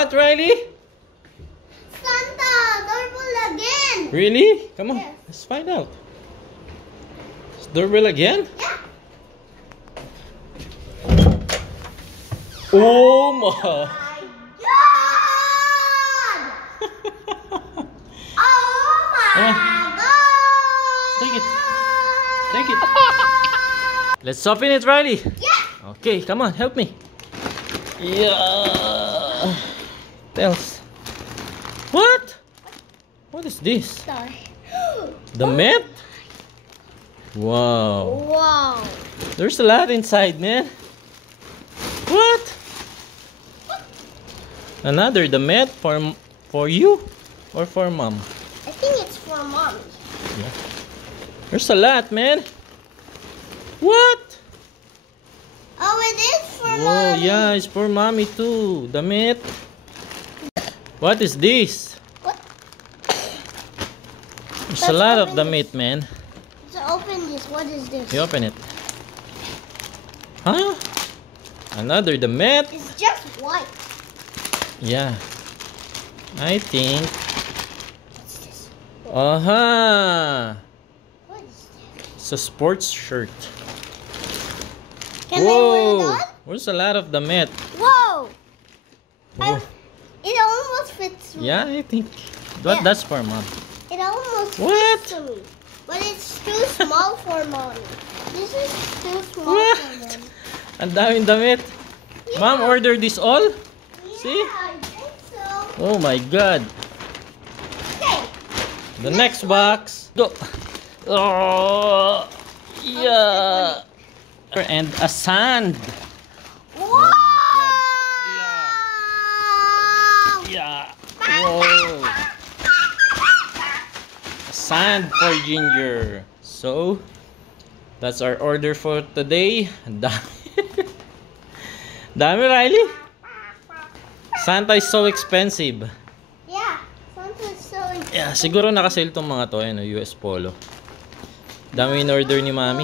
What, Riley? Santa, doorbell again. Really? Come on, Yes. let's find out. Is doorbell again? Yeah. Oh my! My God! Oh my God! Take it. Take it. Let's open it, Riley. Yeah. Okay, come on, help me. Yeah. Tells. What? What is this? Sorry. The mat? Wow. Wow. There's a lot inside, man. What? Another the mat for you or for mom? I think it's for mommy. Yeah. There's a lot, man. What? Oh, it is for Whoa, mommy. yeah, it's for mommy too. The mat. What is this? What? There's a lot of the meat, man. So open this. What is this? You open it. Huh? Another the mat. It's just white. Yeah. I think. What's this? Aha. What is this? It's a sports shirt. Can I wear Whoa. it on? There's a lot of the mat. Whoa! Whoa. It almost fits me. Yeah, I think. But Yeah. that's for mom. It almost What? fits to me. But it's too small for mommy. This is too small What? for mommy. Ang daming damit. Yeah. Mom ordered this all? Yeah, See? I think so. Oh my god. Okay. The next box. Go. Oh. Yeah. And a sand. Wow! Yeah. Whoa. A sand for Ginger. So, that's our order for today. Ang dami. Dami, Riley. Santa is so expensive. Yeah, Santa's so Yeah, siguro nakasale tong mga to, US Polo. Dami in order ni Mami.